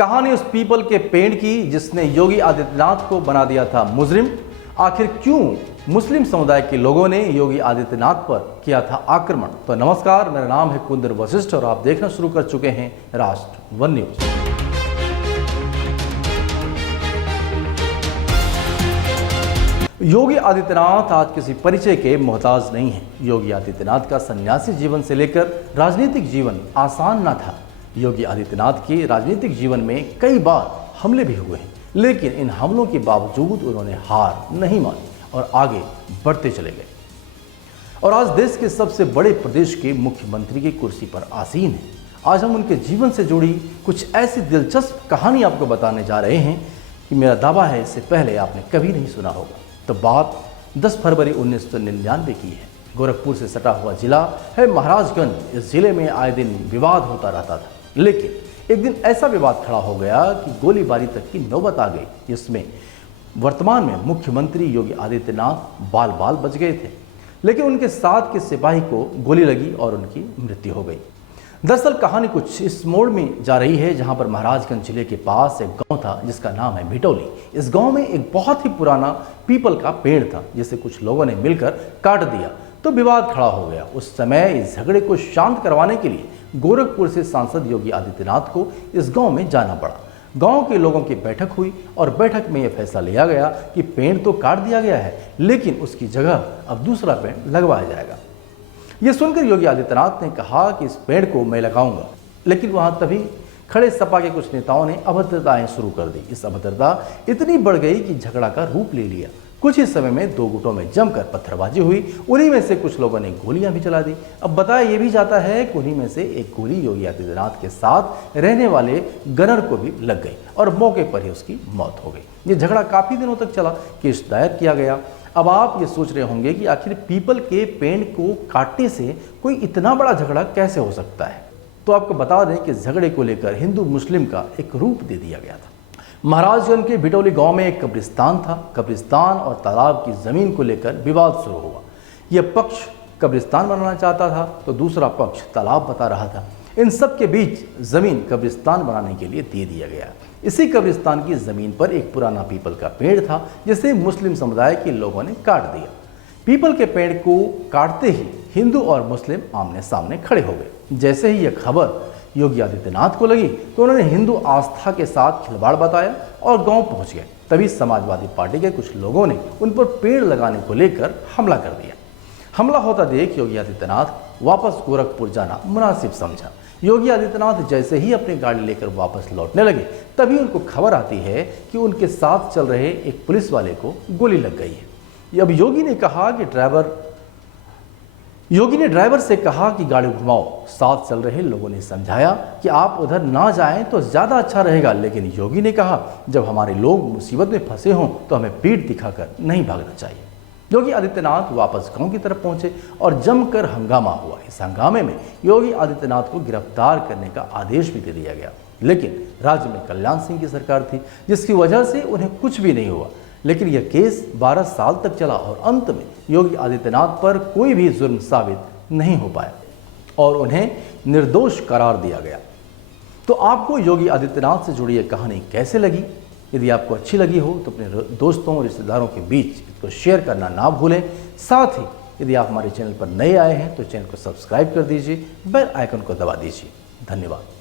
कहानी उस पीपल के पेड़ की जिसने योगी आदित्यनाथ को बना दिया था मुजरिम। आखिर क्यों मुस्लिम समुदाय के लोगों ने योगी आदित्यनाथ पर किया था आक्रमण। तो नमस्कार, मेरा नाम है कुंदर वशिष्ठ और आप देखना शुरू कर चुके हैं राष्ट्र वन न्यूज। योगी आदित्यनाथ आज किसी परिचय के मोहताज नहीं है। योगी आदित्यनाथ का सन्यासी जीवन से लेकर राजनीतिक जीवन आसान न था। योगी आदित्यनाथ के राजनीतिक जीवन में कई बार हमले भी हुए हैं, लेकिन इन हमलों के बावजूद उन्होंने हार नहीं मानी और आगे बढ़ते चले गए और आज देश के सबसे बड़े प्रदेश के मुख्यमंत्री की कुर्सी पर आसीन है। आज हम उनके जीवन से जुड़ी कुछ ऐसी दिलचस्प कहानी आपको बताने जा रहे हैं कि मेरा दावा है इससे पहले आपने कभी नहीं सुना होगा। तो बात 10 फरवरी 1999 की है। गोरखपुर से सटा हुआ जिला है महाराजगंज। इस जिले में आए दिन विवाद होता रहता था, लेकिन एक दिन ऐसा विवाद खड़ा हो गया कि गोलीबारी तक की नौबत आ गई, जिसमें वर्तमान में मुख्यमंत्री योगी आदित्यनाथ बाल बाल बच गए थे, लेकिन उनके साथ के सिपाही को गोली लगी और उनकी मृत्यु हो गई। दरअसल कहानी कुछ इस मोड़ में जा रही है जहां पर महाराजगंज जिले के पास एक गांव था जिसका नाम है भिटौली। इस गांव में एक बहुत ही पुराना पीपल का पेड़ था जिसे कुछ लोगों ने मिलकर काट दिया, तो विवाद खड़ा हो गया। उस समय इस झगड़े को शांत करवाने के लिए गोरखपुर से सांसद योगी आदित्यनाथ को इस गांव में जाना पड़ा। गांव के लोगों की बैठक हुई और बैठक में यह फैसला लिया गया कि पेड़ तो काट दिया गया है, लेकिन उसकी जगह अब दूसरा पेड़ लगवाया जाएगा। यह सुनकर योगी आदित्यनाथ ने कहा कि इस पेड़ को मैं लगाऊंगा, लेकिन वहां तभी खड़े सपा के कुछ नेताओं ने अभद्रताएं शुरू कर दी। इस अभद्रता इतनी बढ़ गई कि झगड़ा का रूप ले लिया। कुछ ही समय में दो गुटों में जमकर पत्थरबाजी हुई। उन्हीं में से कुछ लोगों ने गोलियां भी चला दी। अब बताया यह भी जाता है कि उन्हीं में से एक गोली योगी आदित्यनाथ के साथ रहने वाले गनर को भी लग गई और मौके पर ही उसकी मौत हो गई। ये झगड़ा काफी दिनों तक चला, केस दायर किया गया। अब आप ये सोच रहे होंगे कि आखिर पीपल के पेड़ को काटने से कोई इतना बड़ा झगड़ा कैसे हो सकता है। तो आपको बता दें कि झगड़े को लेकर हिंदू मुस्लिम का एक रूप दे दिया गया था। महाराजगंज के भिटौली गांव में एक कब्रिस्तान था। कब्रिस्तान और तालाब की जमीन को लेकर विवाद शुरू हुआ। यह पक्ष कब्रिस्तान बनाना चाहता था तो दूसरा पक्ष तालाब बता रहा था। इन सब के बीच जमीन कब्रिस्तान बनाने के लिए दे दिया गया। इसी कब्रिस्तान की जमीन पर एक पुराना पीपल का पेड़ था जिसे मुस्लिम समुदाय के लोगों ने काट दिया। पीपल के पेड़ को काटते ही हिंदू और मुस्लिम आमने सामने खड़े हो गए। जैसे ही यह खबर योगी आदित्यनाथ को लगी तो उन्होंने हिंदू आस्था के साथ खिलवाड़ बताया और गांव पहुंच गए। तभी समाजवादी पार्टी के कुछ लोगों ने उन पर पेड़ लगाने को लेकर हमला कर दिया। हमला होता देख योगी आदित्यनाथ वापस गोरखपुर जाना मुनासिब समझा। योगी आदित्यनाथ जैसे ही अपनी गाड़ी लेकर वापस लौटने लगे, तभी उनको खबर आती है कि उनके साथ चल रहे एक पुलिस वाले को गोली लग गई है। अब योगी ने ड्राइवर से कहा कि गाड़ी घुमाओ। साथ चल रहे लोगों ने समझाया कि आप उधर ना जाएं तो ज़्यादा अच्छा रहेगा, लेकिन योगी ने कहा जब हमारे लोग मुसीबत में फंसे हों तो हमें पीठ दिखाकर नहीं भागना चाहिए। योगी आदित्यनाथ वापस गांव की तरफ पहुंचे और जमकर हंगामा हुआ। इस हंगामे में योगी आदित्यनाथ को गिरफ्तार करने का आदेश भी दे दिया गया, लेकिन राज्य में कल्याण सिंह की सरकार थी जिसकी वजह से उन्हें कुछ भी नहीं हुआ। लेकिन यह केस 12 साल तक चला और अंत में योगी आदित्यनाथ पर कोई भी जुर्म साबित नहीं हो पाया और उन्हें निर्दोष करार दिया गया। तो आपको योगी आदित्यनाथ से जुड़ी यह कहानी कैसे लगी? यदि आपको अच्छी लगी हो तो अपने दोस्तों और रिश्तेदारों के बीच इसको शेयर करना ना भूलें। साथ ही यदि आप हमारे चैनल पर नए आए हैं तो चैनल को सब्सक्राइब कर दीजिए, बेल आइकन को दबा दीजिए। धन्यवाद।